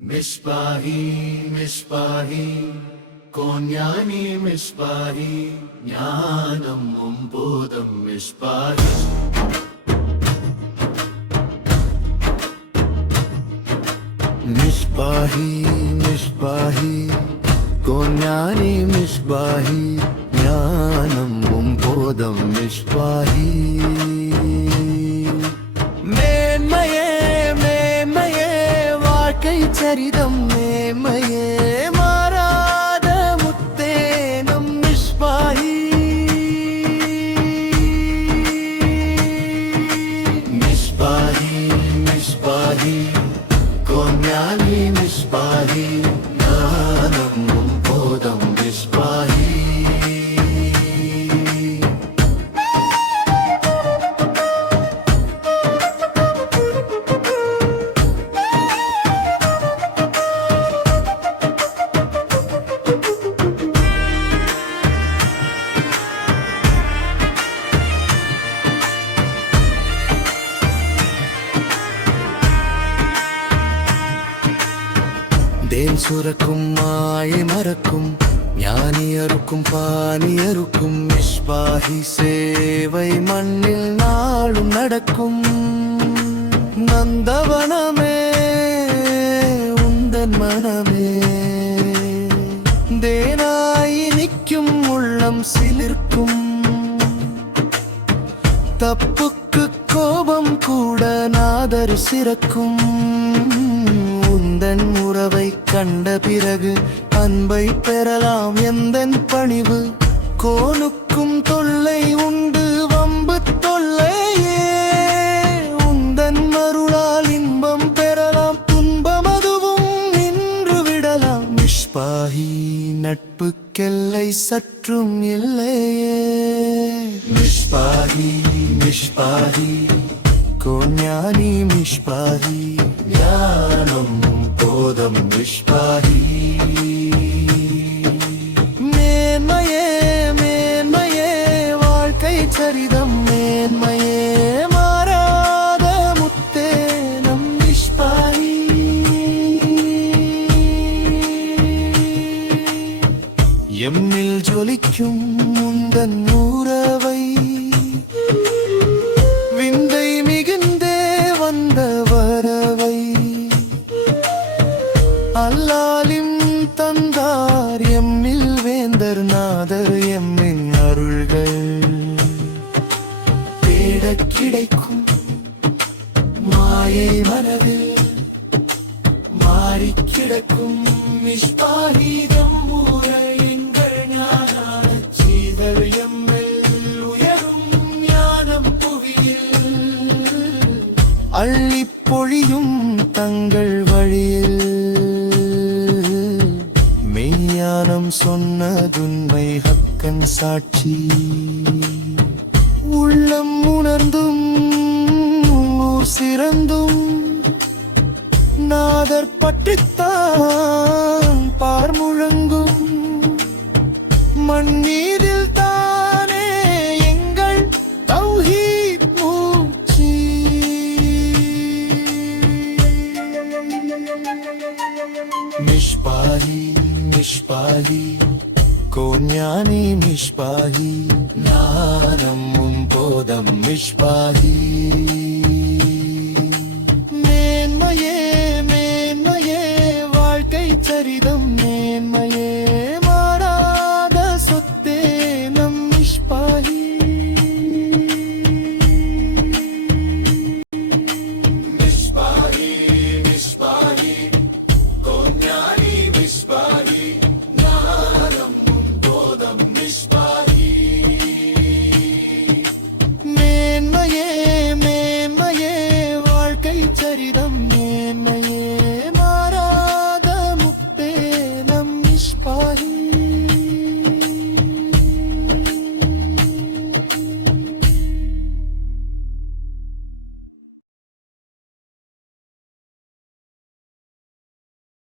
മിസ്ബാഹി മിസ്ബാഹി കോഞ്ഞാനി മിസ്ബാഹി ജ്ഞാനം മുമ്പോദം മിസ്ബാഹി മിസ്ബാഹി മിസ്ബാഹി കോഞ്ഞാനി മിസ്ബാഹി ജ്ഞാനം മുമ്പോദം മിസ്ബാഹി சரிதம் மேமையே மாறாத முத்தே நம் மிஸ்பாஹி மிஸ்பாஹி மிஸ்பாஹி கோஞானி மிஸ்பாஹி ஞானம் போதம் மிஸ்பாஹி தேன் சுரக்கும் மாயை மறக்கும் ஞானியருக்கும் பானியருக்கும் மிஸ்பாஹி சேவை மண்ணில் நாளும் நடக்கும் நந்தவனமே உந்தன் மனமே தேனாய் நிற்கும் உள்ளம் சிலிர்க்கும் தப்புக்கு கோபம் கூட நாதர் சிறக்கும் உந்தன் உறவை கண்ட பிறகு அன்பை பெறலாம் எந்தன் பணிவு கோனுக்கும் தொல்லை உண்டு வம்பு தொல்லையே உந்தன் அருளால் இன்பம் பெறலாம் துன்பம் அதுவும் நின்று விடலாம் மிஸ்பாஹி நட்புக்கெல்லை சற்றும் இல்லையே மிஸ்பாஹி மிஸ்பாஹி கோஞானி மிஸ்பாஹி ஞானம் போதம் மிஸ்பாஹி மேன்மையே மேன்மையே வாழ்க்கை சரிதம் மேன்மையே மாறாத முத்தே நம் மிஸ்பாஹி எம்மில் ஜொலிக்கும் முந்தன் உறவை விந்தை மிகுந்தே வந்த வரவை அல்லாலிம் தந்தார் எம்மில் வேந்தர் நாதர் எம்மின் அருள்கள் தேடக் கிடைக்கும் மாயை மனதில் மாறிக் கிடக்கும் மிஸ்பாஹிதம் ஊரை எங்கள் ஞான சீதர் எம்மில் உயரும் ஞானம் புவியில் அள்ளி பொழியும் தங்கள் வழியில் மெய்ஞானம் சொன்னதுண்மை ஹக்கன் சாட்சி உள்ளம் உணர்ந்தும் ஊர் சிறந்தும் நாதர் பற்றித்தான் பார் முழங்கும் மண்ணீரில் தானே எங்கள் தௌஹீத் மூச்சு மிஸ்பாஹி மிஸ்பாஹி கோஞானி மிஸ்பாஹி ஞானம் போதம் மிஸ்பாஹி